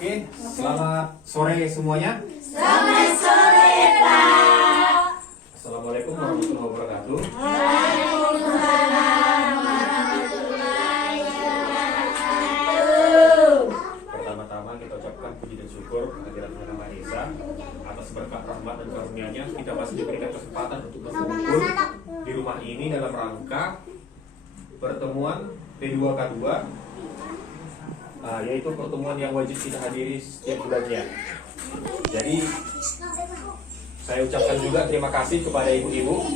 Oke, selamat sore semuanya. Selamat sore, Pak. Assalamualaikum warahmatullahi wabarakatuh. Waalaikumsalam warahmatullahi wabarakatuh. Pertama-tama kita ucapkan puji dan syukur kehadirat Yang Maha Esa atas berkat rahmat dan karunia-Nya kita masih diberikan kesempatan untuk berkumpul di rumah ini dalam rangka pertemuan P2K2, yaitu pertemuan yang wajib kita hadiri setiap bulannya. Jadi saya ucapkan juga terima kasih kepada ibu-ibu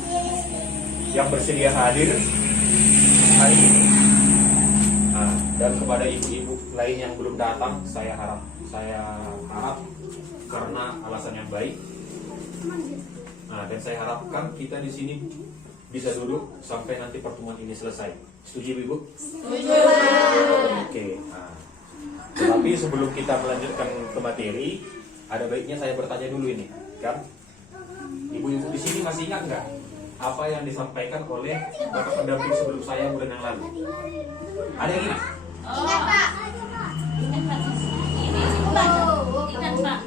yang bersedia hadir hari ini. Dan kepada ibu-ibu lain yang belum datang, saya harap karena alasan yang baik. Dan saya harapkan kita di sini bisa duduk sampai nanti pertemuan ini selesai. Setuju ibu? Setuju. Oke. Tetapi sebelum kita melanjutkan ke materi, ada baiknya saya bertanya dulu ini, kan? Ibu-ibu di sini masih ingat nggak apa yang disampaikan oleh bapak pendamping sebelum saya bulan yang lalu? Ada yang ingat? Ingat, Pak. Ingat, Pak.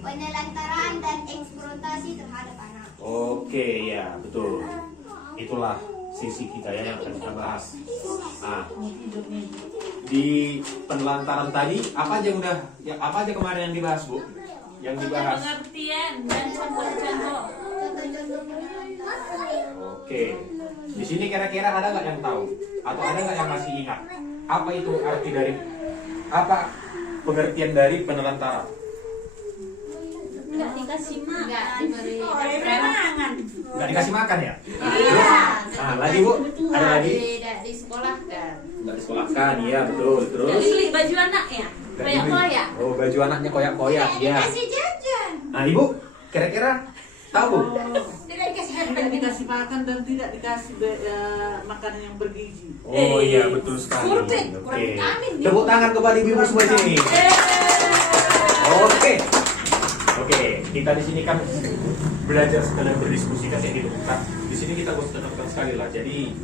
Penelantaran dan eksploitasi terhadap anak. Oke, ya betul. Itulah sisi kita ya yang akan kita bahas. Di penelantaran tadi apa aja kemarin yang dibahas, Bu? Yang dibahas. Pengertian dan contoh-contoh. Contoh-contoh penelantaran. Oke. Di sini kira-kira ada nggak yang tahu atau ada nggak yang masih ingat apa itu arti dari pengertian dari penelantaran? Nggak dikasih makan. Nggak diberi Perangan. Nggak dikasih makan ya? Iya. Lagi Bu? Ada lagi? Tidak disekolahkan. Nggak disekolahkan, iya betul. Terus? Jadi beli baju anak ya? Nggak Kayak dibeli. koyak. Oh, baju anaknya koyak-koyak, ya. Dikasih jajan. Nah, Ibu, kira-kira tahu Bu? Tidak dikasih Tidak jajan. dikasih makan dan tidak dikasih makanan yang bergizi. Oh iya, betul sekali. Kurang Oke. vitamin. Tepuk tangan kepada ibu-ibu semua di sini. Oke. Oke, kita di sini kan belajar sekalian berdiskusi kan kayak gitu. Nah, di sini kita harus tekankan sekali lah. Jadi,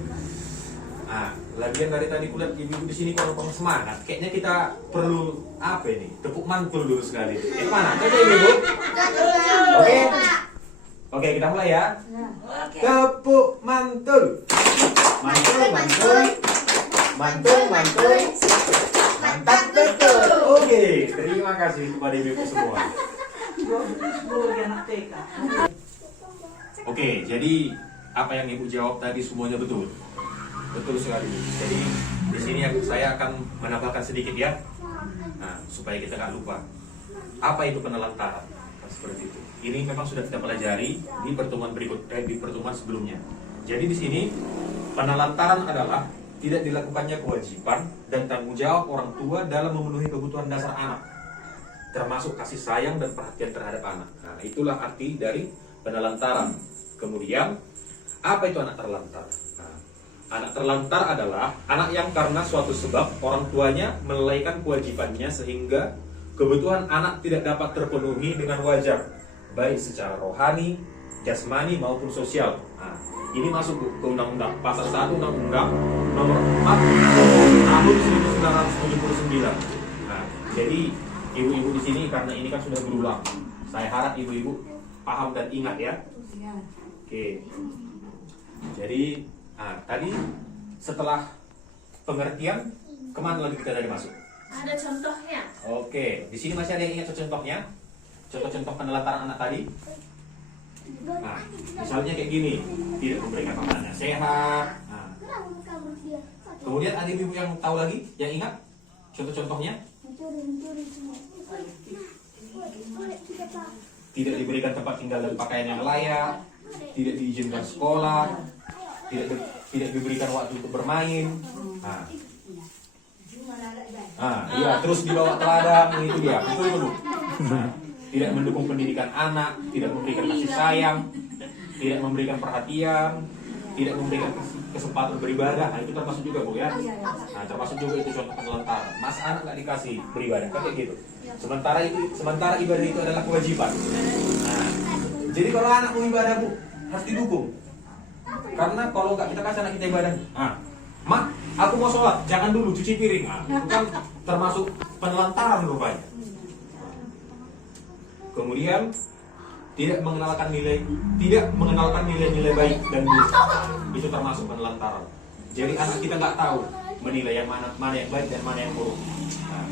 lagian dari tadi kulihat ibu-ibu di sini kalau semangat, kayaknya kita perlu apa ini? Tepuk mantul dulu sekali. Mana? Coba ibu. Oke. Oke, kita mulai ya. Tepuk mantul. Mantul, mantul. Mantul, mantul. Mantap betul. Oke, terima kasih kepada ibu semua. Anak TK. Oke, jadi apa yang ibu jawab tadi semuanya betul. Betul sekali. Jadi di sini saya akan menambahkan sedikit ya. Supaya kita nggak lupa. Apa itu penelantaran? Seperti itu. Ini memang sudah kita pelajari di pertemuan di pertemuan sebelumnya. Jadi di sini penelantaran adalah tidak dilakukannya kewajiban dan tanggung jawab orang tua dalam memenuhi kebutuhan dasar anak, termasuk kasih sayang dan perhatian terhadap anak. Nah, itulah arti dari penelantaran. Kemudian, apa itu anak terlantar? Anak terlantar adalah anak yang karena suatu sebab orang tuanya melalaikan kewajibannya sehingga kebutuhan anak tidak dapat terpenuhi dengan wajar, baik secara rohani, jasmani maupun sosial. Ini masuk ke Undang-Undang Pasal 1 Undang-Undang Nomor 4 Tahun 1979. Jadi ibu-ibu di sini karena ini kan sudah berulang, saya harap ibu-ibu paham dan ingat ya. Oke. Jadi tadi setelah pengertian kemana lagi kita tadi masuk? Ada contohnya. Oke, di sini masih ada yang ingat contohnya? Contoh-contoh penelantaran anak tadi? Misalnya kayak gini, tidak memberikan makanan yang sehat. Kemudian ada ibu yang tahu lagi, yang ingat contoh-contohnya? Tidak diberikan tempat tinggal dan pakaian yang layak, tidak diizinkan sekolah, tidak diberikan waktu untuk bermain. Iya, terus dibawa ke ladang, itu dia, betul. Tidak mendukung pendidikan anak, tidak memberikan kasih sayang, tidak memberikan perhatian, tidak memberikan kesempatan beribadah. Itu termasuk juga Bu ya. Termasuk juga itu contoh penelantaran. Mas anak nggak dikasih beribadah, kan kayak gitu. Sementara ibadah itu adalah kewajiban. Jadi kalau anak mau ibadah Bu, harus didukung. Karena kalau nggak kita kasih anak kita ibadah, Mak, aku mau sholat, jangan dulu cuci piring. Nah, itu kan termasuk penelantaran rupanya. Kemudian tidak mengenalkan nilai-nilai baik dan buruk. Itu termasuk penelantaran. Jadi anak kita nggak tahu menilai yang mana yang baik dan mana yang buruk. Nah,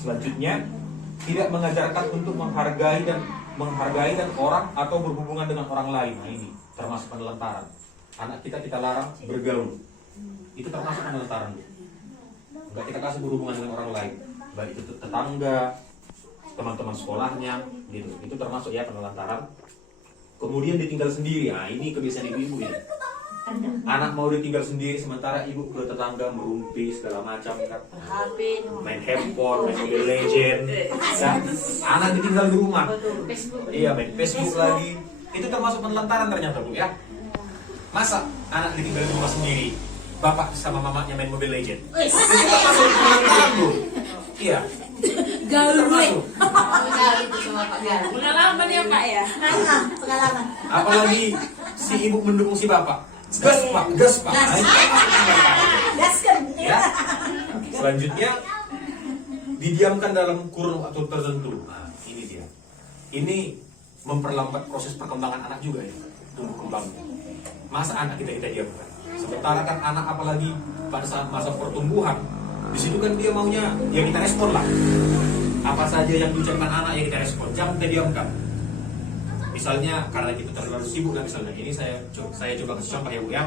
selanjutnya tidak mengajarkan untuk menghargai dan orang atau berhubungan dengan orang lain. Nah, ini termasuk penelantaran. Anak kita larang bergaul. Itu termasuk penelantaran. Enggak kita kasih berhubungan dengan orang lain, baik itu tetangga, teman-teman sekolahnya, gitu. Itu termasuk ya penelantaran. Kemudian ditinggal sendiri. Nah, ini kebiasaan ibu-ibu ya. Anak mau ditinggal sendiri sementara ibu ke tetangga merumpi segala macam kan. Main handphone, main Mobile Legend. Ya. Anak ditinggal di rumah. Iya, main Facebook lagi. Itu termasuk penelantaran ternyata, Bu ya. Masa anak ditinggal di rumah sendiri, bapak sama mamanya main Mobile Legend? Itu termasuk penelantaran, Bu. Iya. Gaul gue. Udah itu sama Pak Gar. Pengalaman ya Kak ya. Pengalaman. Apalagi si ibu mendukung si bapak. Gas pak. Nah, itu termasuk penelantaran. Gaskan. Ya. Selanjutnya didiamkan dalam kurun waktu tertentu. Nah, ini dia. Ini memperlambat proses perkembangan anak juga ya, tumbuh kembangnya. Masa anak kita diamkan? Sementara kan anak apalagi pada saat masa pertumbuhan, di situ kan dia maunya ya kita respon lah. Apa saja yang diucapkan anak ya kita respon, jangan kita diamkan. Misalnya karena kita terlalu sibuk lah misalnya. Ini saya coba kasih contoh ya Bu ya.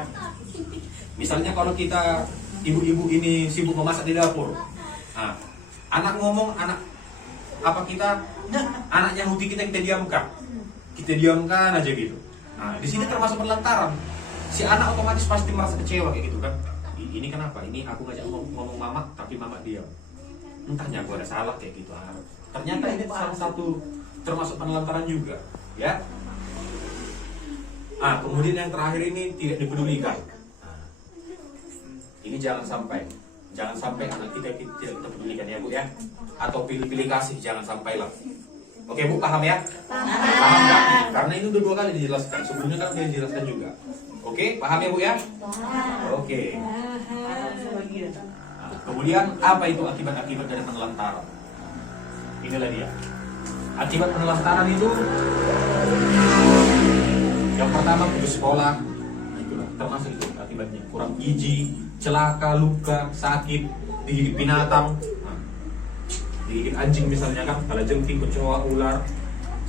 Misalnya kalau kita ibu-ibu ini sibuk memasak di dapur. Nah, anak ngomong, anaknya huti kita diamkan. Kita diamkan aja gitu. Nah, di sini termasuk penelantaran. Si anak otomatis pasti merasa kecewa kayak gitu kan. Ini kenapa? Ini aku ngajak ngomong mama tapi mama diam. Entahnya aku ada salah kayak gitu. Ternyata ini salah satu termasuk penelantaran juga, ya. Kemudian yang terakhir ini tidak dipedulikan. Ini jangan sampai anak kita tidak kita pedulikan ya Bu ya. Atau pilih-pilih kasih, jangan sampai lah. Oke Bu, paham ya? Paham kan? Karena ini udah 2 kali dijelaskan. Sebelumnya kan sudah dijelaskan juga. Oke, paham ya Bu ya? Oke. Kemudian apa itu akibat-akibat dari penelantaran? Inilah dia. Akibat penelantaran itu yang pertama putus sekolah. Itulah termasuk itu akibatnya. Kurang gizi, celaka, luka, sakit, digigit binatang. Digigit anjing misalnya kan, kalajengking, kecoa, ular,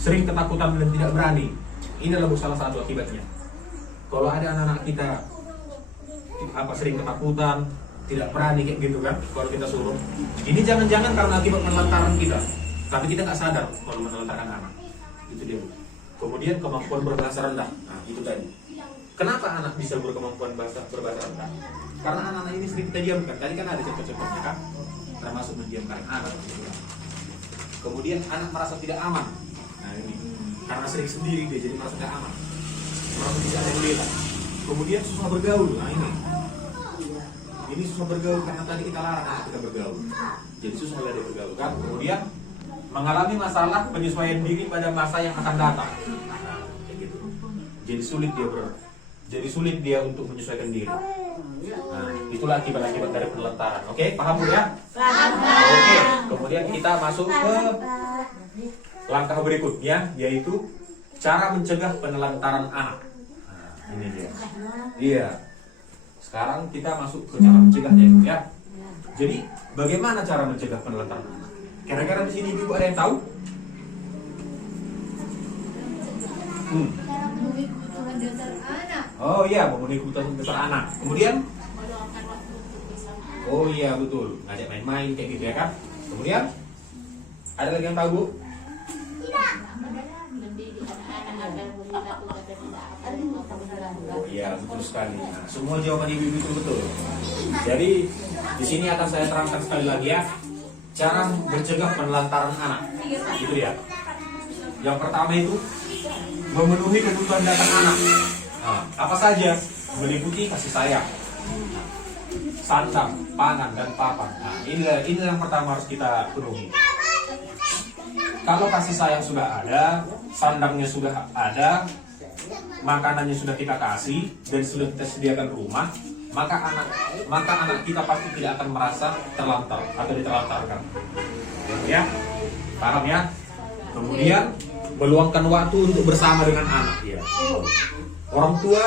sering ketakutan dan tidak berani. Ini adalah salah satu akibatnya. Kalau ada anak-anak kita sering ketakutan, tidak berani kayak gitu kan, kalau kita suruh, ini jangan-jangan karena akibat penelantaran kita, tapi kita nggak sadar kalau menelantarkan anak. Itu dia. Kemudian kemampuan berbahasa rendah. Nah, itu tadi. Kenapa anak bisa berkemampuan berbahasa rendah? Karena anak-anak ini sering kita diamkan. Tadi kan ada contoh-contohnya kan, termasuk mendiamkan anak. Kemudian anak merasa tidak aman. Nah ini, karena sering sendiri dia jadi merasa tidak aman. Merasa tidak ada yang bela. Kemudian susah bergaul. Nah ini susah bergaul karena tadi kita larang anak kita bergaul. Jadi susah dia bergaul kan. Kemudian mengalami masalah penyesuaian diri pada masa yang akan datang. Nah, kayak gitu. Jadi sulit dia untuk menyesuaikan diri. Nah, itulah akibat-akibat dari penelantaran. Oke, paham Bu ya? Paham. Oke, kemudian kita masuk ke langkah berikutnya, yaitu cara mencegah penelantaran anak. Nah, ini dia. Iya. Sekarang kita masuk ke cara mencegahnya ya. Jadi, bagaimana cara mencegah penelantaran anak? Kira-kira di sini Ibu ada yang tahu? Oh iya, memenuhi kebutuhan dasar anak. Kemudian? Oh iya betul, ngajak main-main kayak gitu ya kan. Kemudian? Ada lagi yang tahu Bu? Oh iya betul sekali. Nah, semua jawaban Ibu betul. Jadi di sini akan saya terangkan sekali lagi ya, cara mencegah penelantaran anak. Itu ya. Yang pertama itu memenuhi kebutuhan dasar anak. Nah, apa saja? Meliputi kasih sayang, sandang, pangan, dan papan. Nah, ini yang pertama harus kita penuhi. Kalau kasih sayang sudah ada, sandangnya sudah ada, makanannya sudah kita kasih, dan sudah kita sediakan rumah, maka anak kita pasti tidak akan merasa terlantar atau diterlantarkan. Ya, paham ya? Kemudian meluangkan waktu untuk bersama dengan anak ya. Orang tua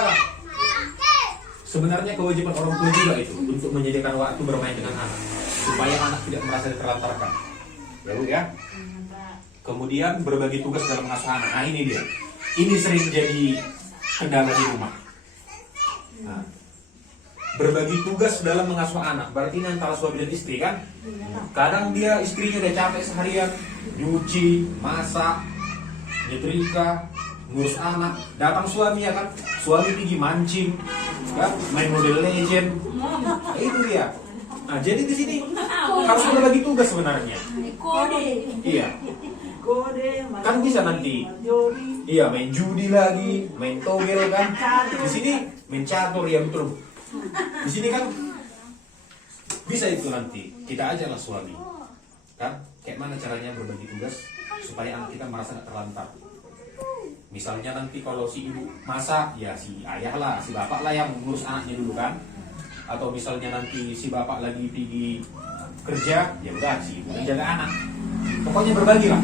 sebenarnya kewajiban orang tua juga itu untuk menyediakan waktu bermain dengan anak supaya anak tidak merasa diterlantarkan. Ya Bu ya. Kemudian berbagi tugas dalam mengasuh anak. Nah ini dia. Ini sering jadi kendala di rumah. Nah, berbagi tugas dalam mengasuh anak berarti ini antara suami dan istri kan. Kadang dia istrinya udah capek seharian nyuci, masak, nyetrika, ngurus anak, datang suami ya kan, suami pergi mancing kan, main Mobile Legend. Nah, itu dia. Nah jadi di sini harus berbagi tugas sebenarnya. Iya. Kan bisa nanti iya main judi lagi, main togel kan. Di sini main catur ya betul. Di sini kan bisa itu nanti kita ajaklah suami kan kayak mana caranya berbagi tugas supaya anak kita merasa gak terlantar. Misalnya nanti kalau si ibu masak ya si ayah lah, si bapak lah yang ngurus anaknya dulu kan. Atau misalnya nanti si bapak lagi pergi kerja ya udah si ibu yang jaga anak. Pokoknya berbagi lah,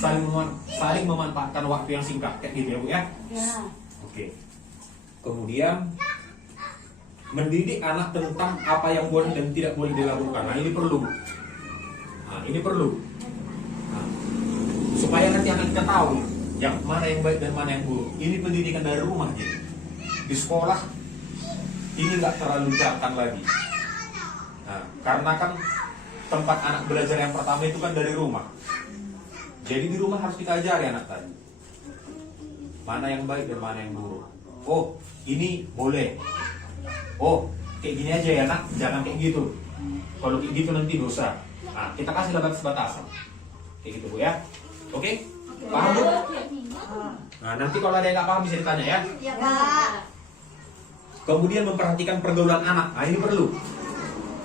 saling memanfaatkan waktu yang singkat kayak gitu ya Bu ya. Oke. Kemudian mendidik anak tentang apa yang boleh dan tidak boleh dilakukan. Nah ini perlu. Nah ini perlu. Nah, supaya nanti anak kita tahu yang mana yang baik dan mana yang buruk. Ini pendidikan dari rumah gitu. Di sekolah ini nggak terlalu diajarkan lagi. Nah, karena kan tempat anak belajar yang pertama itu kan dari rumah. Jadi di rumah harus kita ajari anak tadi mana yang baik dan mana yang buruk. Oh ini boleh. Oh kayak gini aja ya nak, jangan kayak gitu. Kalau kayak gitu nanti dosa. Nah kita kasih batas-batasan. Kayak gitu Bu ya. Oke? Paham Bu? Nah nanti kalau ada yang nggak paham bisa ditanya ya. Ya Pak. Kemudian memperhatikan pergaulan anak. Nah ini perlu.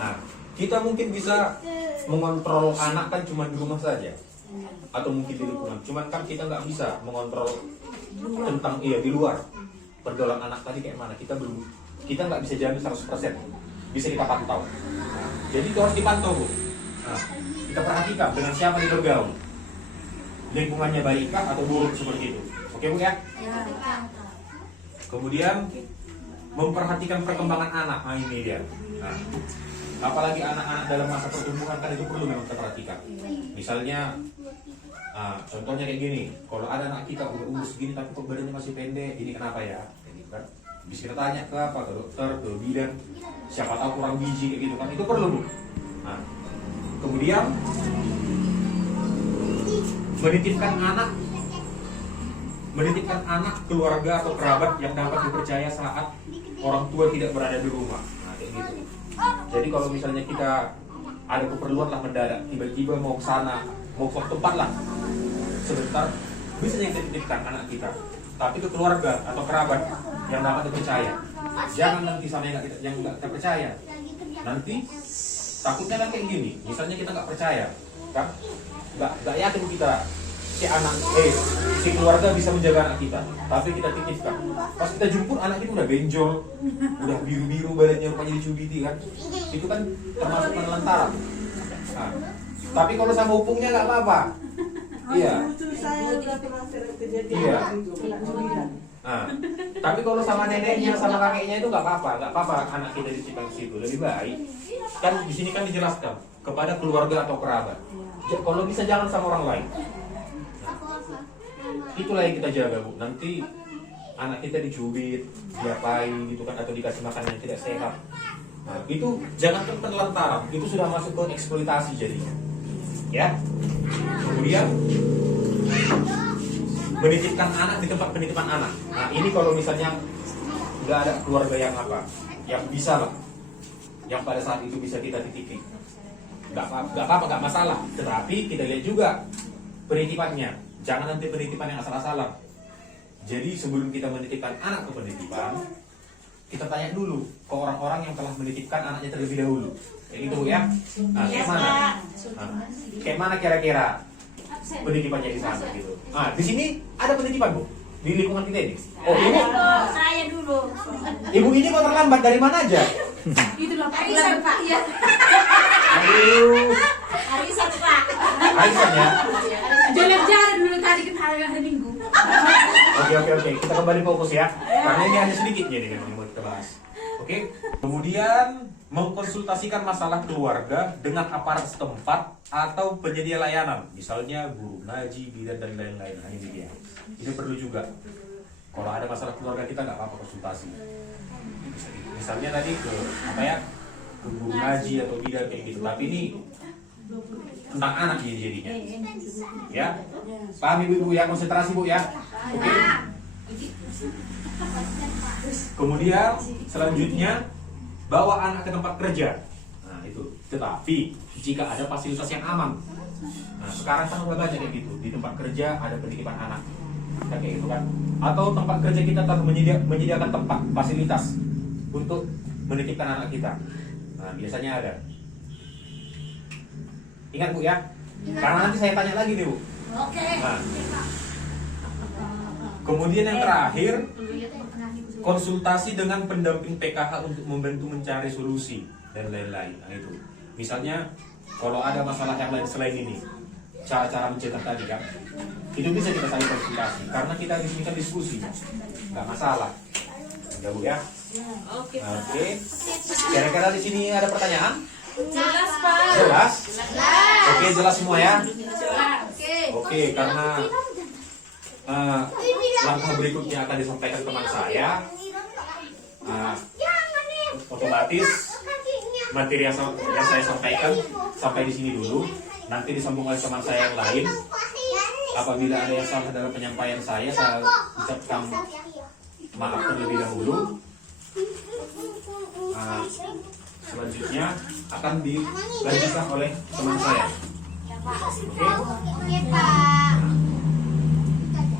Nah kita mungkin bisa mengontrol anak kan cuma di rumah saja atau mungkin di lingkungan. Cuman kan kita nggak bisa mengontrol tentang di luar. Pergaulan anak tadi kayak mana kita nggak bisa jamin 100%. Bisa kita pantau. Nah, jadi itu harus dipantau Bu. Nah, kita perhatikan dengan siapa dia bergaul. Lingkungannya baikkah atau buruk seperti itu. Oke Bu ya? Kemudian memperhatikan perkembangan anak. Nah ini dia. Nah, apalagi anak-anak dalam masa pertumbuhan kan itu perlu memang kita perhatikan. Misalnya contohnya kayak gini, kalau ada anak kita udah umur segini tapi kok badannya masih pendek, ini kenapa ya? Kayak gitu kan. Bisa kita tanya ke apa, ke dokter, ke bidan, siapa tahu kurang gizi kayak gitu kan, itu perlu Bu. Nah, kemudian menitipkan anak keluarga atau kerabat yang dapat dipercaya saat orang tua tidak berada di rumah. Nah, kayak gitu. Jadi kalau misalnya kita ada keperluan lah mendadak, tiba-tiba mau ke sana, mau ke tempat lah sebentar, bisa yang dititipkan anak kita, tapi ke keluarga atau kerabat yang dapat dipercaya. Jangan nanti sama yang nggak terpercaya. Nanti takutnya kan kayak gini, misalnya kita nggak percaya, kan? Nggak yakin kita si keluarga bisa menjaga anak kita, tapi kita titipkan. Pas kita jemput anak kita udah benjol, udah biru-biru badannya rupanya dicubiti kan, itu kan termasuk penelantaran. Nah, tapi kalau sama upungnya nggak apa-apa. Iya. Iya. Nah, tapi kalau sama neneknya, sama kakeknya itu nggak apa-apa anak kita dititipkan ke situ. Lebih baik kan di sini kan dijelaskan kepada keluarga atau kerabat. Kalau bisa jangan sama orang lain. Itulah yang kita jaga Bu. Nanti anak kita dicubit, diapain gitu kan, atau dikasih makanan yang tidak sehat. Nah, itu jangan kan penelantaran, itu sudah masuk ke eksploitasi jadinya. Ya. Kemudian menitipkan anak di tempat penitipan anak. Nah, ini kalau misalnya nggak ada keluarga yang yang bisa lah, yang pada saat itu bisa kita titipin. Nggak apa-apa, nggak masalah. Tetapi kita lihat juga penitipannya. Jangan nanti penitipan yang asal-asalan. Jadi sebelum kita menitipkan anak ke penitipan, kita tanya dulu ke orang-orang yang telah menitipkan anaknya terlebih dahulu. Kayak gitu Bu ya. Nah, kayak mana? Nah, kayak mana kira-kira penitipannya di sana gitu. Nah, di sini ada penitipan Bu. di lingkungan kita ini? Oh, ibu, Saya dulu. ibu ini kok terlambat dari mana aja? Itulah Pak. Arisan Pak. Iya. Aduh, Arisan Pak. Aisan ya. Jalan-jalan dulu tadi kan hari Minggu. Oke. Kita kembali fokus ya. Karena ini hanya sedikitnya nih yang mau kita bahas. Oke. Kemudian mengkonsultasikan masalah keluarga dengan aparat setempat atau penyedia layanan, misalnya guru ngaji, bidan dan lain-lain. Nah, ini dia. Ini perlu juga. Kalau ada masalah keluarga kita nggak apa-apa konsultasi. Misalnya tadi ke apa ya, ke guru ngaji atau bidan kayak gitu. Tapi ini tentang anak ini jadinya. Ya, paham ibu ya, konsentrasi bu ya. Oke. Kemudian selanjutnya bawa anak ke tempat kerja. Nah itu. Tetapi jika ada fasilitas yang aman. Nah sekarang kan udah banyak kayak gitu. Di tempat kerja ada penitipan anak. Kayak gitu kan. Atau tempat kerja kita telah menyediakan tempat fasilitas untuk menitipkan anak kita. Nah biasanya ada. Ingat bu ya. Karena nanti saya tanya lagi nih bu. Oke. Nah, kemudian yang terakhir, konsultasi dengan pendamping PKH untuk membantu mencari solusi dan lain-lain. Nah itu, misalnya kalau ada masalah yang lain selain ini, cara-cara mencetak tadi kan, itu bisa kita saling konsultasi. Karena kita di sini kan diskusi, nggak masalah. Ya bu ya. Oke. Oke. Kira-kira di sini ada pertanyaan? Jelas Pak. Jelas? Oke, jelas semua ya. Oke. Oke, karena langkah berikutnya akan disampaikan teman saya. Otomatis materi yang saya sampaikan sampai di sini dulu. Nanti disambung oleh teman saya yang lain. Apabila ada yang salah dalam penyampaian saya ucapkan maaf terlebih dahulu. Selanjutnya akan dilanjutkan oleh teman saya. Oke.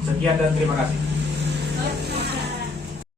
Sekian dan terima kasih.